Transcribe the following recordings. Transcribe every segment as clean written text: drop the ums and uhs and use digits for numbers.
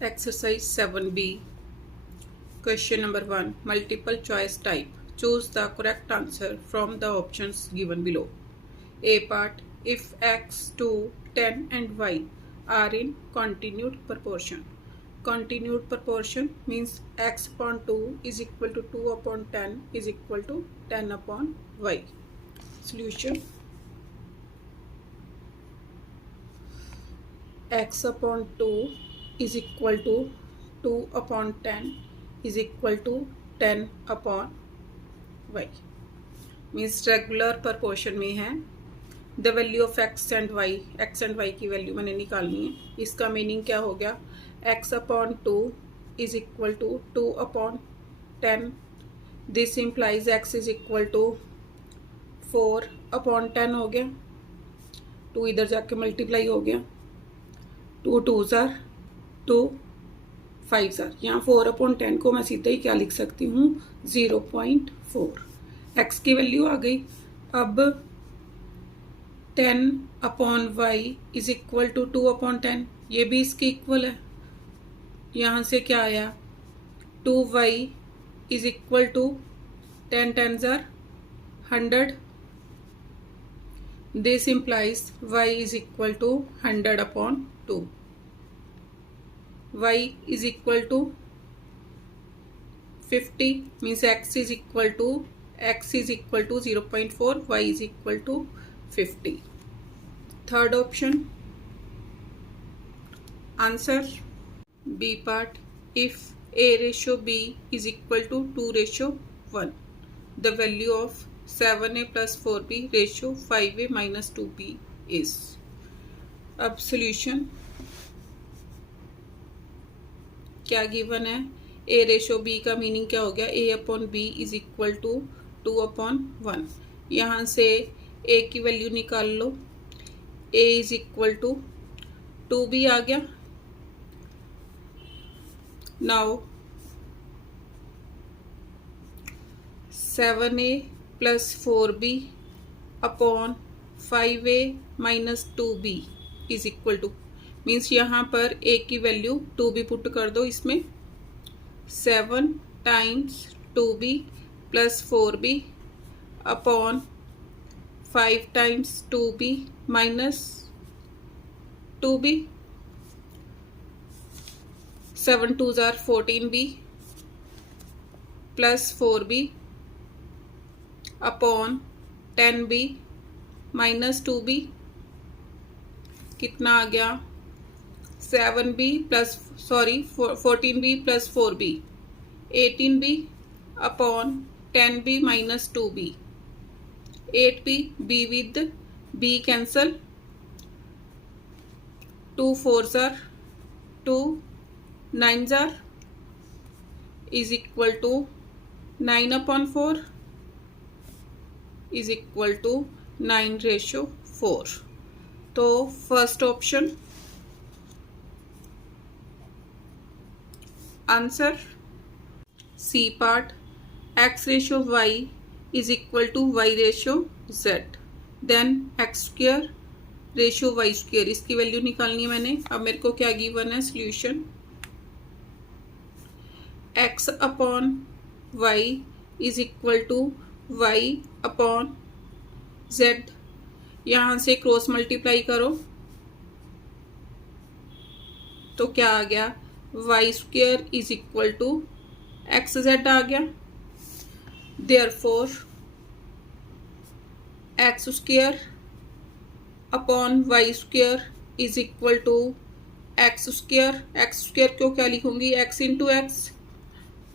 Exercise 7B. Question number 1. Multiple choice type. Choose the correct answer from the options given below. A part. If x, 2, 10 and y are in continued proportion. Continued proportion means x upon 2 is equal to 2 upon 10 is equal to 10 upon y. Solution. X upon 2 is equal to 2 upon 10 is equal to 10 upon y. Means regular proportion में है. The value of x and y की value मैंने निकालनी है. इसका meaning क्या हो गया? X upon 2 is equal to 2 upon 10. This implies x is equal to 4 upon 10 हो गया. 2 इधर जाके मल्टीप्लाई हो गया. 2 2s are 2 5s are. यहाँ 4 अपॉन 10 को मैं सीधा ही क्या लिख सकती हूँ? 0.4. एक्स की वैल्यू आ गई. अब 10 upon y is equal to 2 upon 10. ये भी इसके इक्वल है. यहाँ से क्या आया? 2y is equal to 10 10s are 100. This implies y is equal to 100 upon 2. Y is equal to 50 means x is equal to 0.4, y is equal to 50. Third option. Answer B part. If A ratio B is equal to 2 ratio 1, the value of 7a plus 4b ratio 5a minus 2b is. अब solution क्या given है? a ratio b का meaning क्या हो गया? a upon b is equal to 2 upon 1. यहाँ से a की वैल्यू निकाल लो. a is equal to 2b आ गया. Now 7a plus 4b upon 5a minus 2b is equal to means यहाँ पर a की वैल्यू 2b पुट कर दो. इसमें 7 times 2b plus 4b upon 5 times 2b minus 2b. 7 2s are 14b plus 4b upon 10b minus 2b. कितना आ गया? 7b plus 14b plus 4b 18b upon 10b minus 2b. 8b b with b cancel. 2 4s are 2 9s are is equal to 9 upon 4 is equal to 9 ratio 4. तो first option. Answer C part. x ratio y is equal to y ratio z. Then x square ratio y square. इसकी value निकालनी है मैंने. अब मेरे को क्या given है? Solution x upon y is equal to y upon z. यहाँ से क्रॉस मल्टीप्लाई करो तो क्या आ गया? y square is equal to x Z आ गया. Therefore X square upon Y square is equal to x square. X square को क्या लिखूंगी? X into X.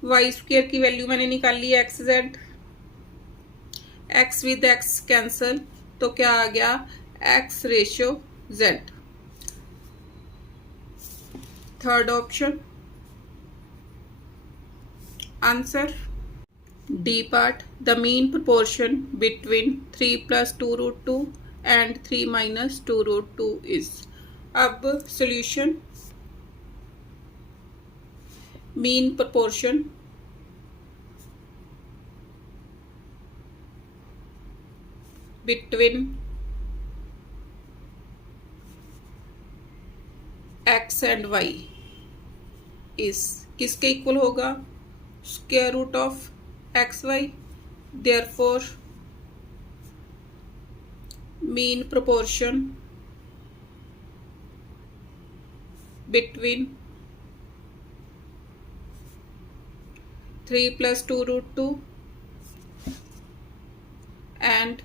Y square की वैल्यू मैंने निकाल ली X Z. X with X cancel तो क्या आ गया? X ratio Z. Third option. Answer D part. The mean proportion between 3 plus 2 root 2 and 3 minus 2 root 2 is. अब solution. Mean proportion between x and y is किसके equal होगा, square root of x y. Therefore mean proportion between 3 + 2√2 and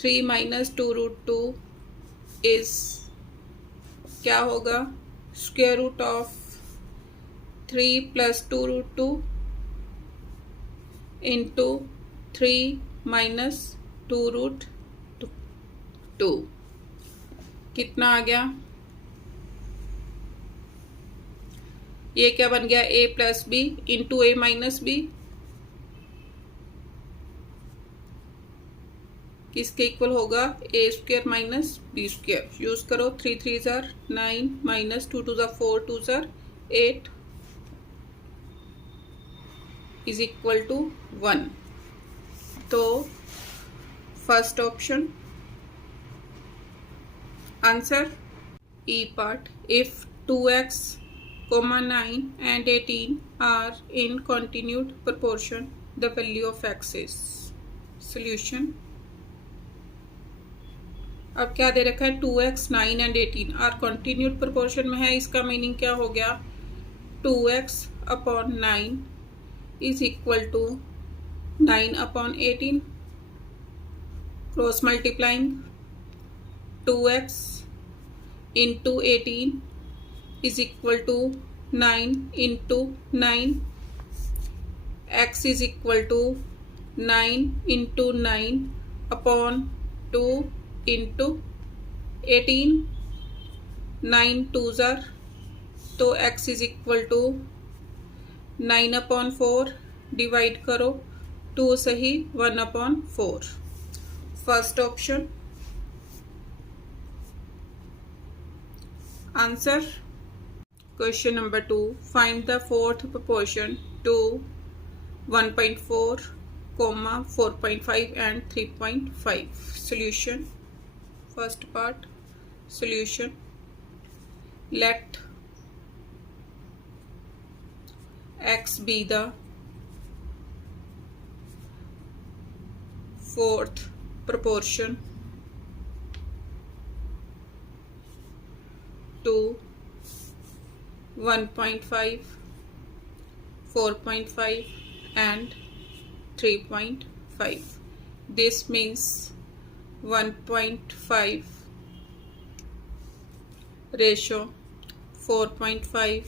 3 - 2√2 is क्या होगा, square root of 3 + 2√2 into 3 - 2√2। कितना आ गया, ये क्या बन गया, a + b into a - b किसके इक्वल होगा, a² - b²। यूज करो, 3 3 ज़ार 9 - 2 2 ज़ार 4 2 ज़ार 8 इज इक्वल टू 1। तो first option answer E part. If 2x, 9 and 18 are in continued proportion, the value of x is solution। अब क्या दे रखा है, 2x, 9 and 18 are continued proportion में है। इसका मीनिंग क्या हो गया, 2x/9 is equal to 9/18। Cross multiplying 2x into 18 is equal to 9 into 9। x is equal to 9 into 9/2 into 18। 9 2 ज़ार, तो x is equal to 9/4 divide करो 2 सही 1/4। First option answer. Question number 2, find the fourth proportion to 1.4, 4.5 and 3.5। Solution. First part solution, let x be the fourth proportion to 1.5, 4.5 and 3.5. This means 1.5 ratio 4.5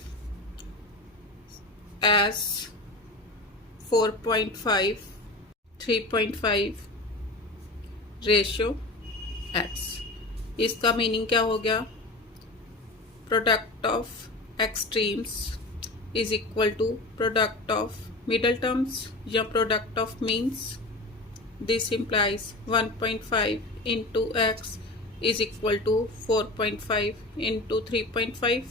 as 4.5 3.5 ratio x। इसका meaning क्या हो गया, product of extremes is equal to product of middle terms या product of means. This implies 1.5 into x is equal to 4.5 into 3.5।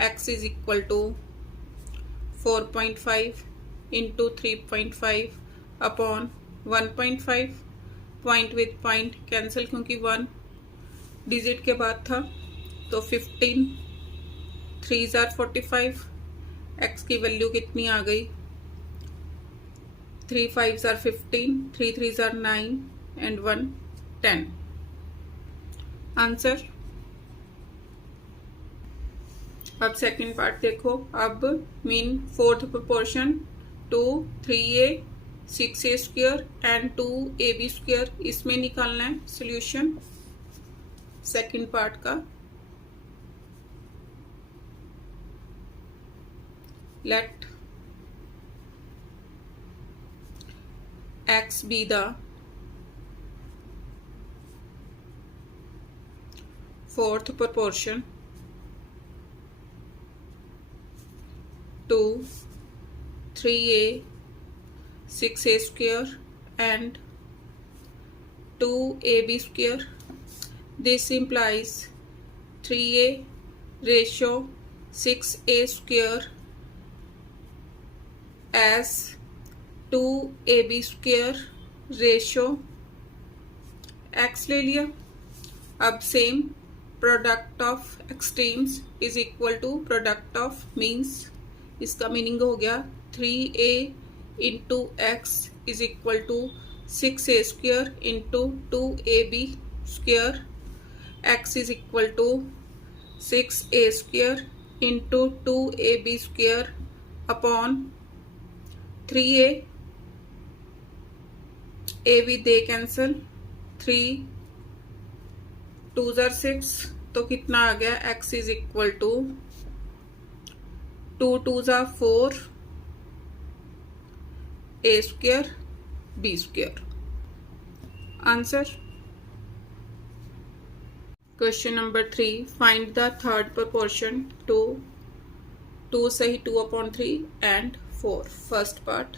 x is equal to 4.5 into 3.5 upon 1.5। Point with point cancel, क्योंकि 1 digit के बाद था, तो 15 3 ज़ार 45। x की value कितनी आ गई, 3 5 ज़ार 15, 3 3 ज़ार 9 and 1 10। आंसर। अब सेकंड पार्ट देखो। अब mean fourth proportion to 3a 6a² and 2ab², इसमें निकालना है सॉल्यूशन सेकंड पार्ट का। Let x be the fourth proportion to 3a 6a² and 2ab²। This implies 3a ratio 6a² as 2ab² ratio x ले लिया। अब same product of extremes is equal to product of means, इसका meaning हो गया 3a into x is equal to 6a square into 2ab square, x is equal to 6a square into 2ab square upon 3a, a with a cancel, 3 2 जार 6, तो कितना आ गया x is equal to 2 2 जार 4 a square b square. Answer question number 3, find the third proportion to 2 सही 2/3 and 4। First part,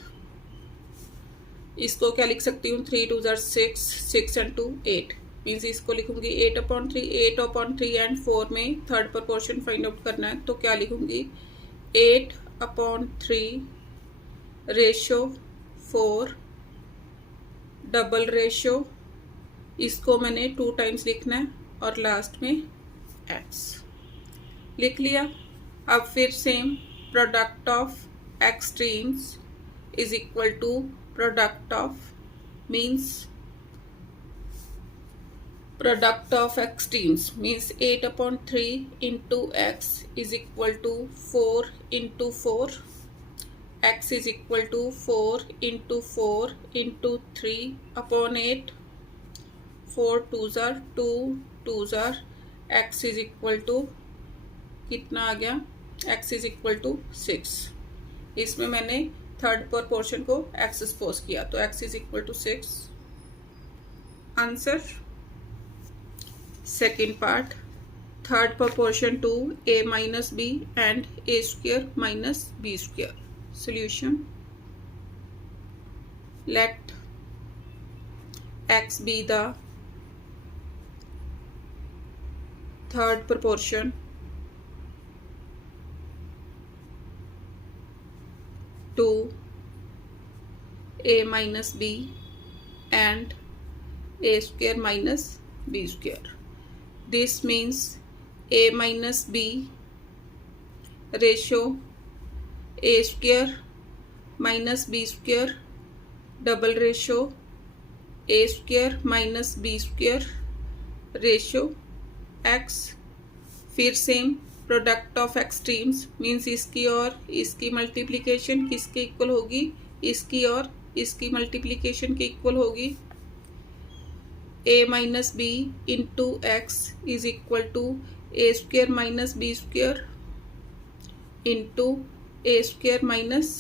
इसको क्या लिख सकती हूँ 3 2 जार 6, 6 एंड 2 8, मीन्स इसको लिखूंगी 8/3, 8/3 एंड 4 में थर्ड प्रोपोर्शन फाइंड आउट करना है, तो क्या लिखूंगी 8/3 रेशो 4 डबल रेशो, इसको मैंने 2 टाइम्स लिखना है और लास्ट में x लिख लिया। अब फिर same product of extremes is equal to product of means, product of extremes means 8/3 into x is equal to 4 into 4, x is equal to 4 into 4 into 3 upon 8, 4 2 jar 2 2 jar, x is equal to कितना आ गया, x is equal to 6। इसमें मैंने third proportion को x suppose किया, तो x is equal to 6। Answer second part, third proportion to a minus b and a square minus b square। Solution, let x be the third proportion to a minus b and a square minus b square। This means a minus b ratio a square minus b square double ratio a square minus b square ratio x। फिर same product of extremes means इसकी और इसकी multiplication किसके equal होगी, इसकी और इसकी multiplication के इक्वल होगी। a minus b into x is equal to a square minus b square into a square minus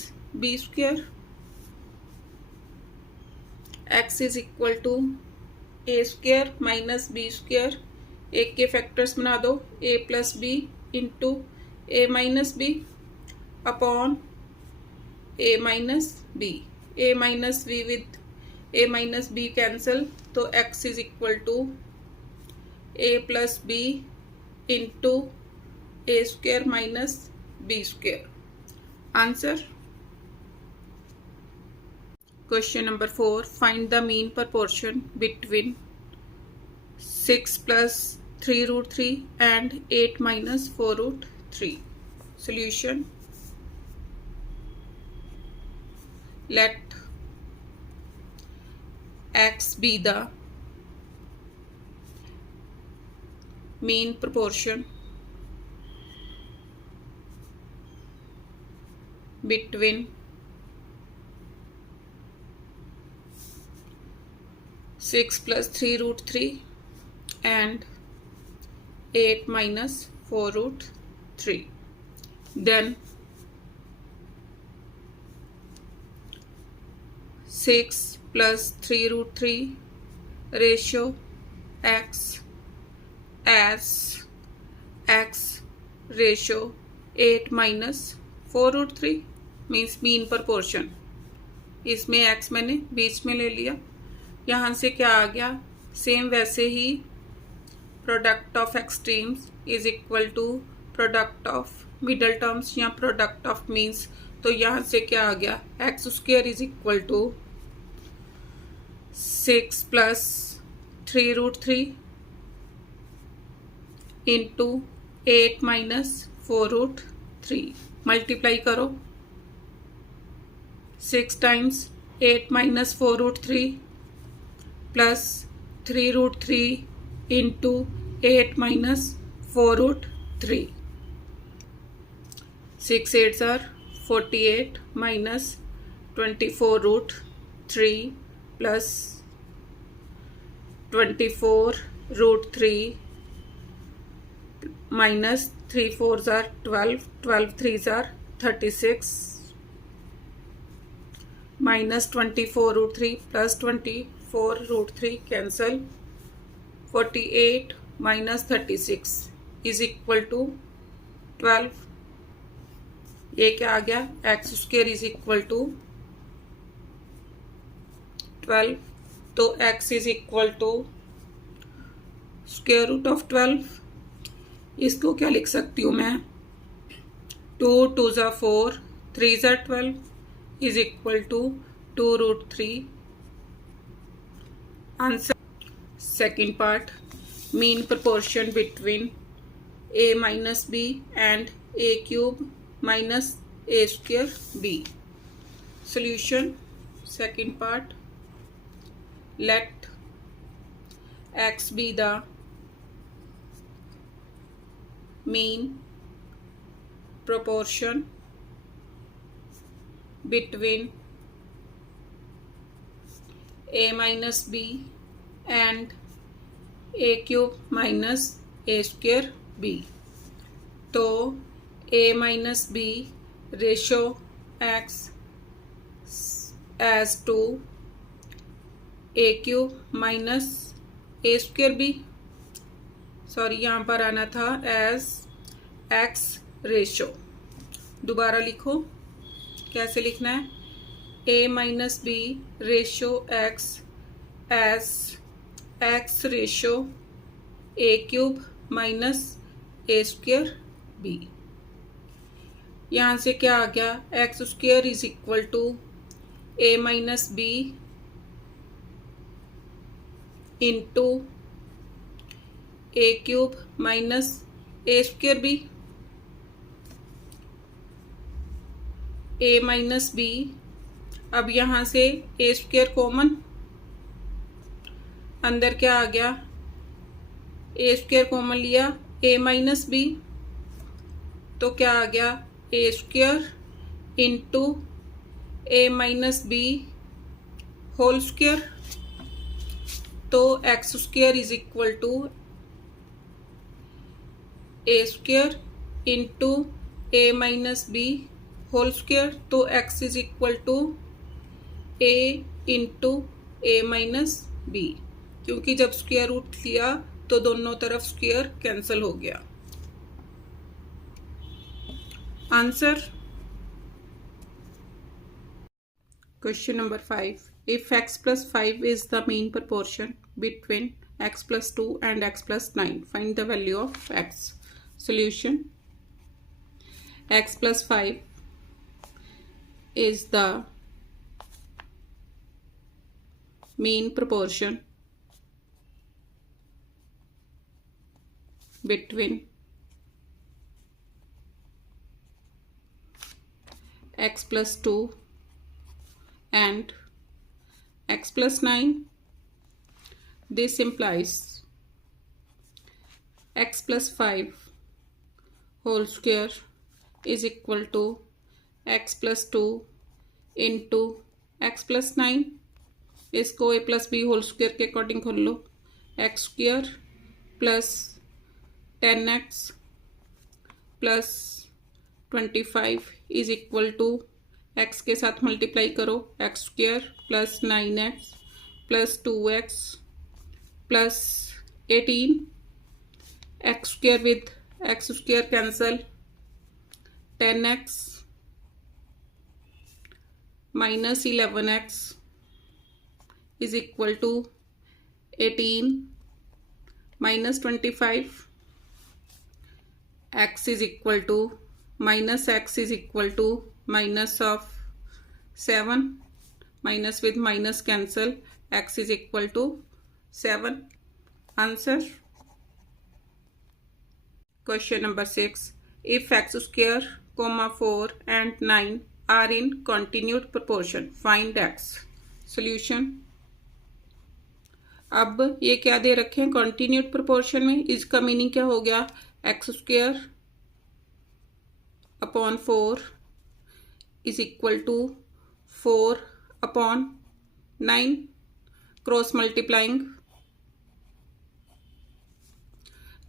b square, x is equal to a square minus b square, एक के factors बना दो a plus b into a minus b upon a minus b, a minus b with a minus b cancel, तो x is equal to a plus b into a square minus b square। Answer question number 4, find the mean proportion between 6 plus 3√3 and 8 minus 4√3। Solution, let x be the mean proportion between 6 plus 3√3 and 8 minus 4√3। Then 6 plus 3√3 ratio x as x ratio 8 minus 4√3 means mean proportion। इसमें x मैंने बीच में ले लिया, यहाँ से क्या आ गया, सेम वैसे ही product of extremes is equal to product of middle terms या प्रोडक्ट ऑफ मीन्स, तो यहाँ से क्या आ गया, x square is equal to 6 plus 3√3 into 8 minus 4√3 multiply करो 6 times 8 minus 4√3 plus 3√3 into 8 minus 4√3 6 8s are 48 minus 24√3 plus 24√3 minus 3 4s are 12 12 3s are 36 minus 24√3 plus 24√3 cancel 48 minus 36 is equal to 12 ये क्या आ गया x square is equal to 12 तो x is equal to square root of 12 इसको क्या लिख सकती हूँ मैं 2 2 ज़ा 4 3 ज़ा 12 is equal to 2√3 answer second part mean proportion between a minus b and a cube minus a square b. Solution second part. Let x be the mean proportion between a minus b and a cube minus a square b. तो a minus b ratio x as to a cube minus a square b sorry यहाँ पर आना था as x ratio दोबारा लिखो कैसे लिखना है a minus b ratio x as x ratio a cube minus a square b यहाँ से क्या आ गया x square is equal to a minus b into a cube minus a square b a minus b अब यहाँ से ए square common अंदर क्या आ गया ए स्क्वायर कॉमन लिया a माइनस बी तो क्या आ गया A square into A minus B whole square तो X square is equal to A square into A minus B whole square तो X is equal to A into A minus B क्योंकि जब square root लिया तो दोनों तरफ square cancel हो गया Answer. Question number 5. If x plus 5 is the mean proportion between x plus 2 and x plus 9, find the value of x. Solution. X plus 5 is the mean proportion between x plus 2 and x plus 9. This implies x plus 5 whole square is equal to x plus 2 into x plus 9. इसको a plus b whole square के according खोल लो x square plus 10x plus 25 is equal to x के साथ multiply करो x square plus 9x plus 2x plus 18 x square with x square cancel 10x minus 11x is equal to 18 minus 25 x is equal to minus x is equal to minus of 7 minus with minus cancel x is equal to 7 answer Question number 6. If x square, 4 and 9 are in continued proportion, find x. Solution. अब ये क्या दे रखे हैं? Continued proportion में। इसका meaning क्या हो गया? X square upon 4 is equal to 4 upon 9 cross multiplying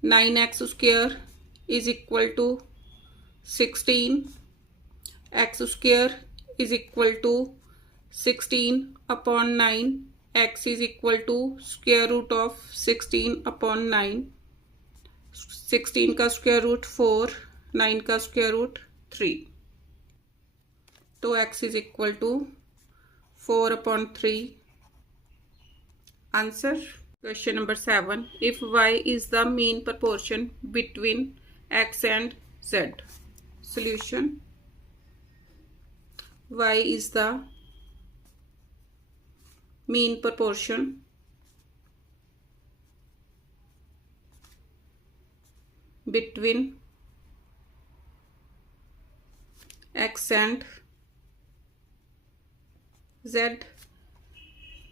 9x square is equal to 16 x square is equal to 16 upon 9 x is equal to square root of 16 upon 9 16 का square root 4 9 का square root 3 तो x is equal to 4 upon 3 answer Question number 7. If y is the mean proportion between x and z. Solution. Y is the mean proportion between x and z.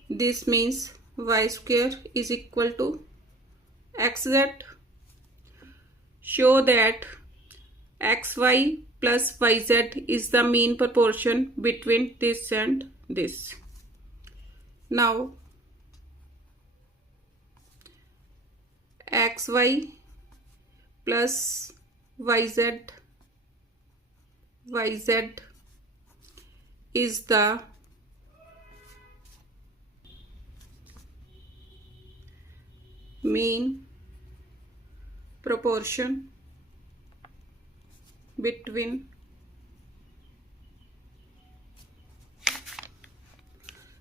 This means y square is equal to xz. Show that xy plus yz is the mean proportion between this and this. Now xy plus yz is the mean proportion between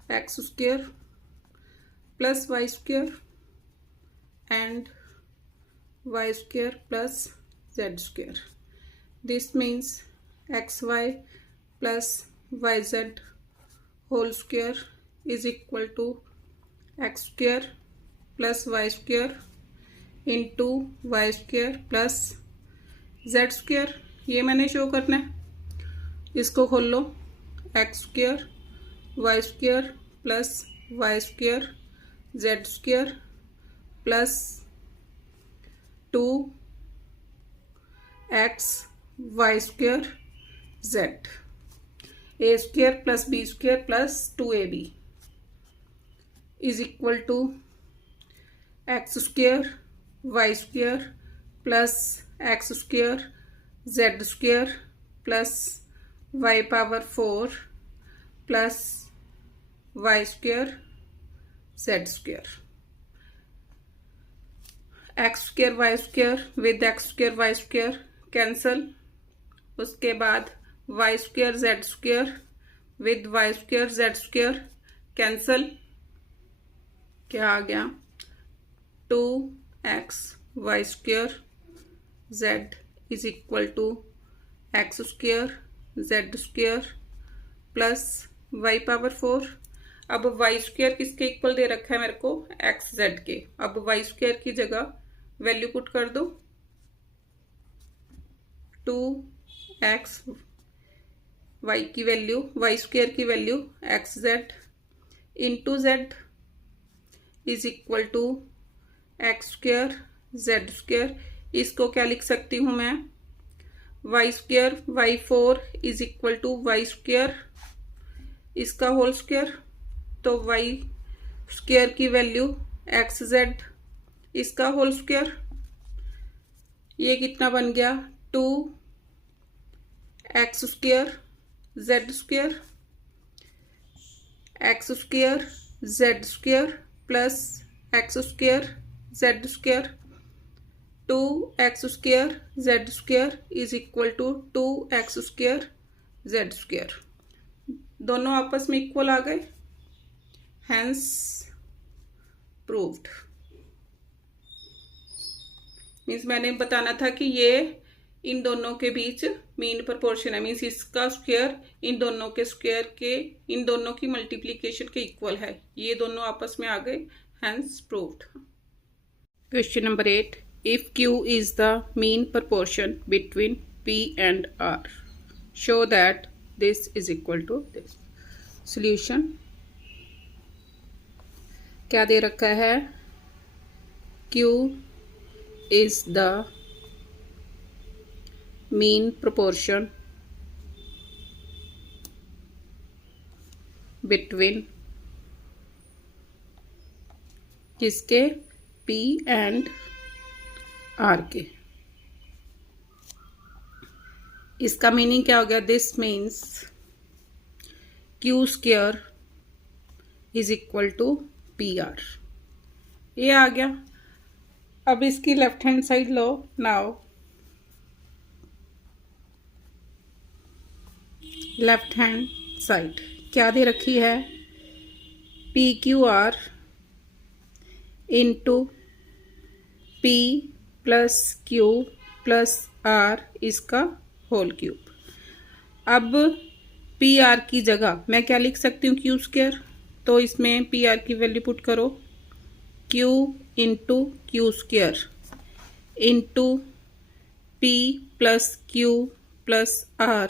x square plus y square and y square plus z square. This means xy plus yz whole square is equal to x square plus Y square into Y square plus Z square. ये मैंने show करना है। इसको खोल लो। X square Y square plus Y square Z square plus 2x Y square Z A square plus B square plus 2ab is equal to x square Y square plus x square Z square plus Y power 4 plus Y square Z square. X square Y square with X square Y square cancel. उसके बाद y square Z square with y square Z square cancel. क्या आ गया? 2x Y square z is equal to x square Z square plus Y power 4। अब y square किसके इक्वल दे रखा है मेरे को? एक्स जेड के। अब वाई स्क्वेयर की जगह वैल्यू पुट कर दो। 2x वाई की वैल्यू वाई स्क्वेयर की value x z into z is equal to x square Z square. इसको क्या लिख सकती हूँ मैं? Y square y 4 is equal to y square इसका होल स्क्वेयर। तो वाई स्क्वेयर की वैल्यू एक्स जेड इसका होल स्क्वेयर। ये कितना बन गया? 2x square Z square x square Z square plus x square Z square 2x square Z square is equal to 2x square Z square. दोनों आपस में equal आ गए। Hence proved. मीन्स मैंने बताना था कि ये इन दोनों के बीच मीन प्रोपोर्शन है। मीन्स इसका स्क्वायर इन दोनों के स्क्वायर के इन दोनों की मल्टीप्लिकेशन के इक्वल है। ये दोनों आपस में आ गए। Hence proved. Question number 8. if Q is the mean proportion between P and R, show that this is equal to this. Solution क्या दे रखा है? Q is the mean proportion between किसके? P and R के. इसका meaning क्या हो गया? This means Q square is equal to PR. ये आ गया. अब इसकी लेफ्ट हैंड साइड लो. नाउ लेफ्ट हैंड साइड क्या दे रखी है? PQR into P plus Q plus R इसका होल क्यूब. अब PR की जगह मैं क्या लिख सकती हूँ? Q square. तो इसमें PR की वैल्यू पुट करो. Q into Q square into P plus Q plus R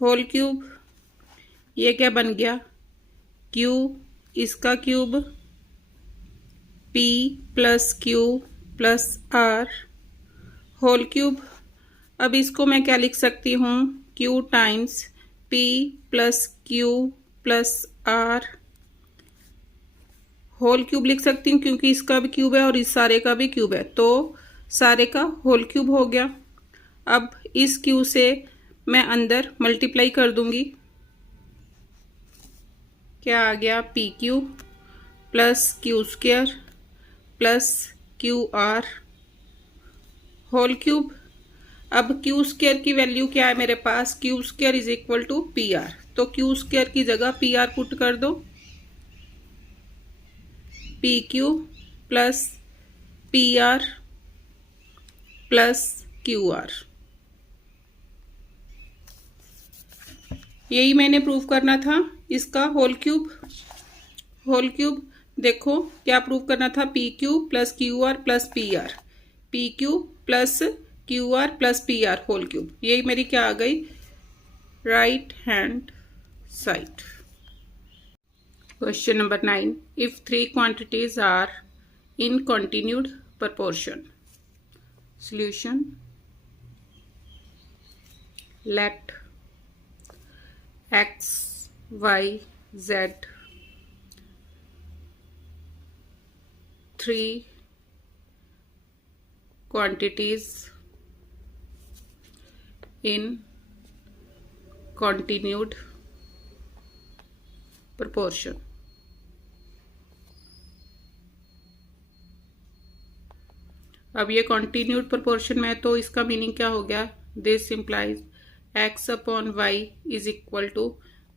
whole cube. ये क्या बन गया? Q इसका cube P plus Q plus R whole cube. अब इसको मैं क्या लिख सकती हूँ? Q times P plus Q plus R whole cube लिख सकती हूँ, क्योंकि इसका भी क्यूब है और इस सारे का भी क्यूब है, तो सारे का होल क्यूब हो गया. अब इस Q से मैं अंदर मल्टीप्लाई कर दूंगी. क्या आ गया? PQ plus Q square plus QR whole cube. अब Q स्क्वायर की वैल्यू क्या है मेरे पास? Q square is equal to PR. तो Q स्क्वायर की जगह PR पुट कर दो. PQ plus PR plus QR. यही मैंने प्रूव करना था. इसका होल क्यूब. होल क्यूब देखो क्या प्रूव करना था? PQ plus QR plus PR. PQ plus QR plus PR whole cube. यही मेरी क्या आ गई? Right hand side. Question number 9. If three quantities are in continued proportion. Solution. Let X, Y, Z three quantities in continued proportion. अब ये continued proportion में है, तो इसका मीनिंग क्या हो गया? This implies x upon y is equal to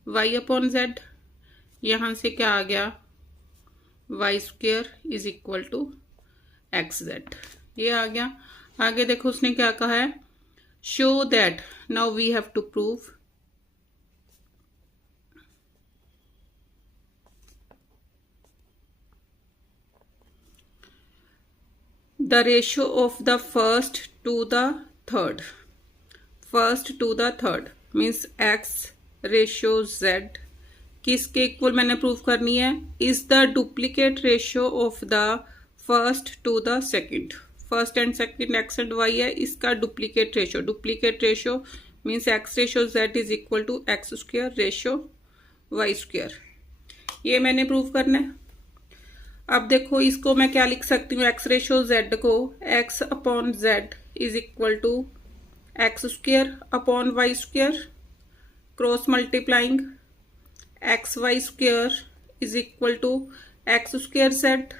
y upon z. यहाँ से क्या आ गया? Y square is equal to x z. ये आ गया. आगे देखो उसने क्या कहा है? Show that. Now we have to prove the ratio of the first to the third. First to the third means x ratio z किसके इक्वल मैंने प्रूव करनी है? Is the duplicate ratio of the first to the second. First and second x and y है, इसका duplicate ratio. Duplicate ratio means x ratio z is equal to x square ratio y square. ये मैंने prove करना है. अब देखो इसको मैं क्या लिख सकती हूँ? एक्स रेशियो जेड को x upon z is equal to x square upon Y square. Cross multiplying x Y square is equal to x square z.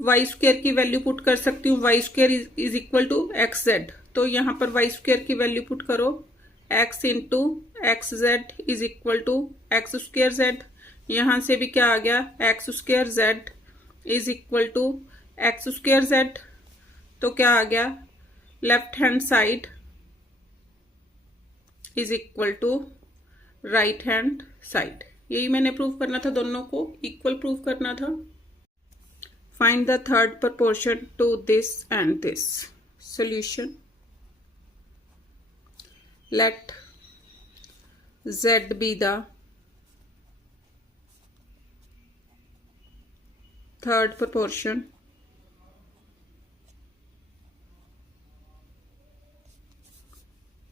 Y square की वैल्यू पुट कर सकती हूँ. Y square is equal to x z. तो यहाँ पर y square की value put करो. X into x z is equal to x square z. यहाँ से भी क्या आ गया? X square z is equal to x square z. तो क्या आ गया? Left hand side is equal to right hand side. यही मैंने प्रूव करना था. दोनों को इक्वल प्रूव करना था. Find the third proportion to this and this. Solution. Let Z be the third proportion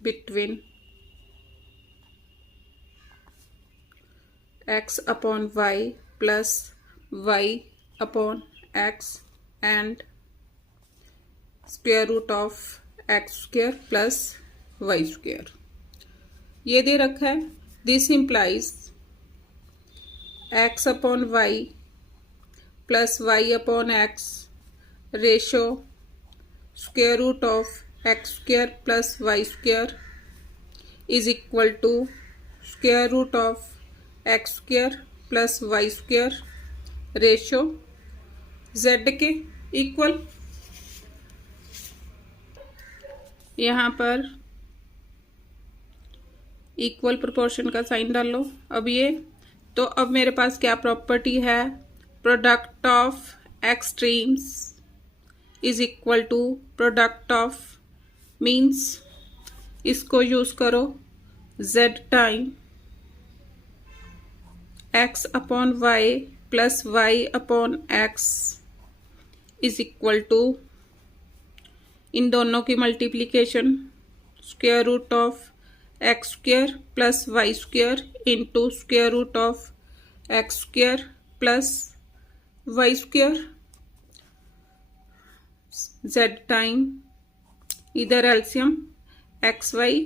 between x upon y plus y upon x and square root of x square plus y square. ये दे रखा है. This implies x upon y plus y upon x ratio square root of x square plus y square is equal to square root of x square plus y square ratio z के equal. यहाँ पर equal proportion का sign डाल लो. अब ये तो अब मेरे पास क्या प्रॉपर्टी है, product of extremes is equal to product of means इसको यूज करो z time x upon Y plus y upon x is equal to इन दोनों की multiplication square root of X square plus Y square into square root of X square plus Y square z time इधर एल्सियम X Y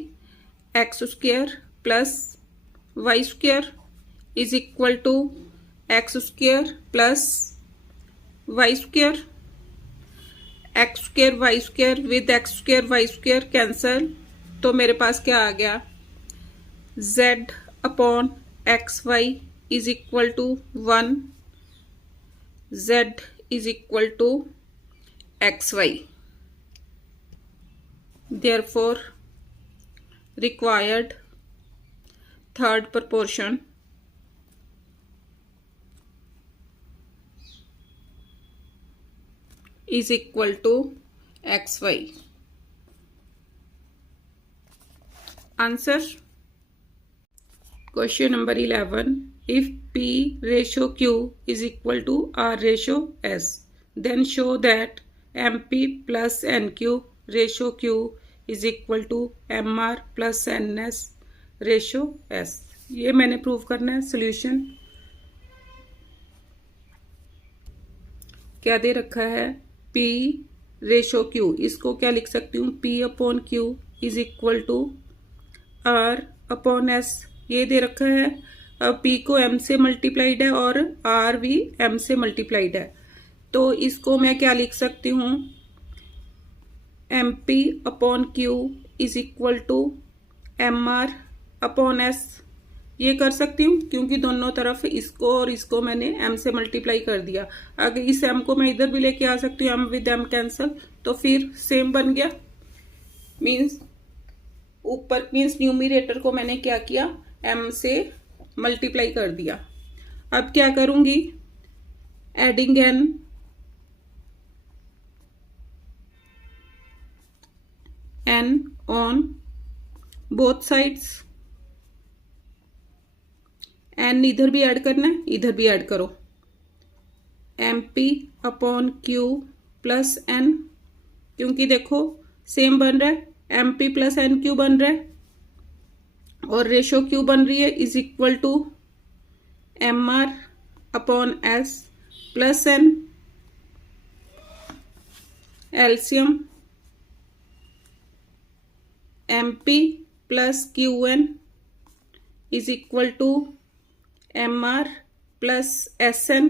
X square plus Y square is equal to x square plus Y square. X square y square with x square y square cancel, तो मेरे पास क्या आ गया, z upon x y is equal to 1, z is equal to x y. Therefore, required third proportion is equal to xy. Answer. Question number 11. If P ratio Q is equal to R ratio S, then show that MP plus NQ ratio Q is equal to MR plus NS ratio S. ये मैंने prove करना है. Solution क्या दे रखा है, P ratio Q, इसको क्या लिख सकती हूँ, P upon Q is equal to R upon S. ये दे रखा है. अब P को M से मल्टीप्लाइड है और R भी M से मल्टीप्लाइड है, तो इसको मैं क्या लिख सकती हूँ, MP upon Q is equal to MR upon S. ये कर सकती हूँ क्योंकि दोनों तरफ इसको और इसको मैंने M से मल्टीप्लाई कर दिया. अगर इस M को मैं इधर भी लेके आ सकती हूँ, M विद M कैंसल, तो फिर सेम बन गया. मीन्स ऊपर मीन्स न्यूमिरेटर को मैंने क्या किया, M से मल्टीप्लाई कर दिया. अब क्या करूंगी, adding n on both sides. n इधर भी ऐड करना है, इधर भी ऐड करो. MP upon Q plus n, क्योंकि देखो सेम बन रहा है, MP प्लस NQ बन रहा है और रेशो Q बन रही है, is equal to MR upon S plus n. LCM MP plus QN is equal to MR plus SN,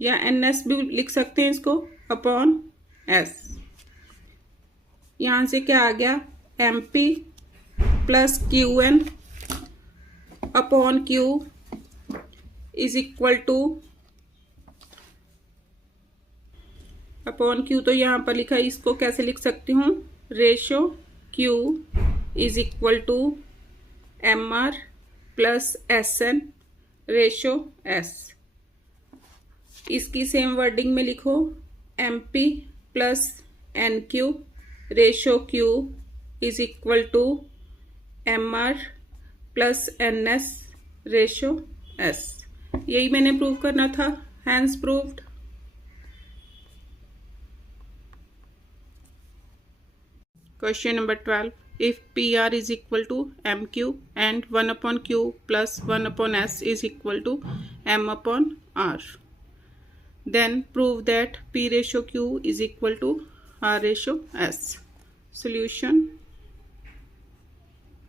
या NS भी लिख सकते हैं इसको, अपॉन S. यहाँ से क्या आ गया, MP plus QN upon Q is equal two upon Q, तो यहाँ पर लिखा है, इसको कैसे लिख सकती हूँ, ratio Q is equal to MR plus SN ratio S. इसकी सेम वर्डिंग में लिखो MP plus NQ ratio Q is equal to MR plus NS ratio S। यही मैंने प्रूव करना था, hence proved. Question number 12, if PR is equal to MQ and 1 upon Q plus 1 upon S is equal to M upon R, then prove that P ratio Q is equal to R ratio S। Solution,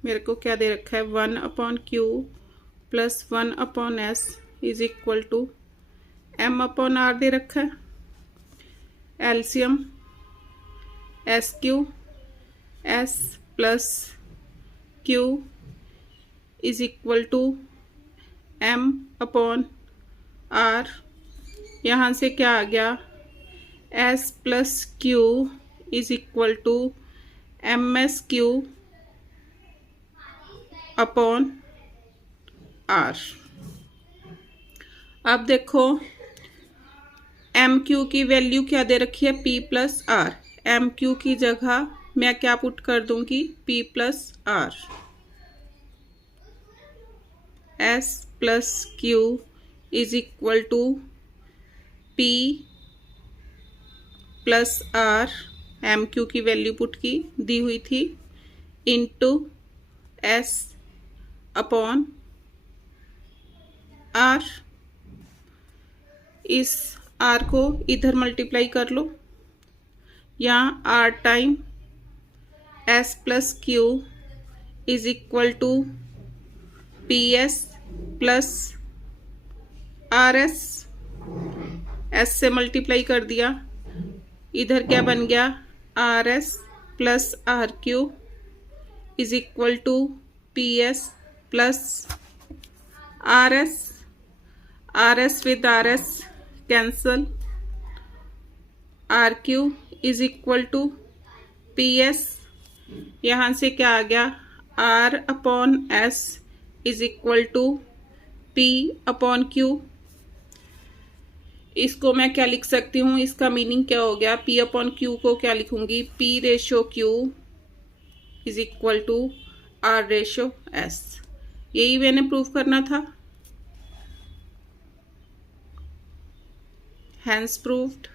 मेरे को क्या दे रखा है, 1 upon Q plus 1 upon S is equal to M upon R दे रखा है। LCM SQ S plus Q is equal to M upon R। यहाँ से क्या आ गया, S plus Q is equal to MSQ upon R। अब देखो MQ की वैल्यू क्या दे रखी है, P प्लस R। MQ की जगह मैं क्या पुट कर दूंगी, P plus R। S plus Q is equal to P plus R, MQ की वैल्यू पुट की दी हुई थी, इंटू S अपॉन R। इस R को इधर मल्टीप्लाई कर लो, यहाँ R time S plus Q is equal to PS plus RS। S से मल्टीप्लाई कर दिया, इधर क्या बन गया, RS plus RQ is equal to PS plus RS। RS with RS cancel, RQ is equal to PS। यहाँ से क्या आ गया, R upon S is equal to P upon Q। इसको मैं क्या लिख सकती हूँ, इसका मीनिंग क्या हो गया, P अपॉन Q को क्या लिखूंगी, P ratio Q is equal to R ratio S। यही मैंने प्रूव करना था, हैंस प्रूव्ड।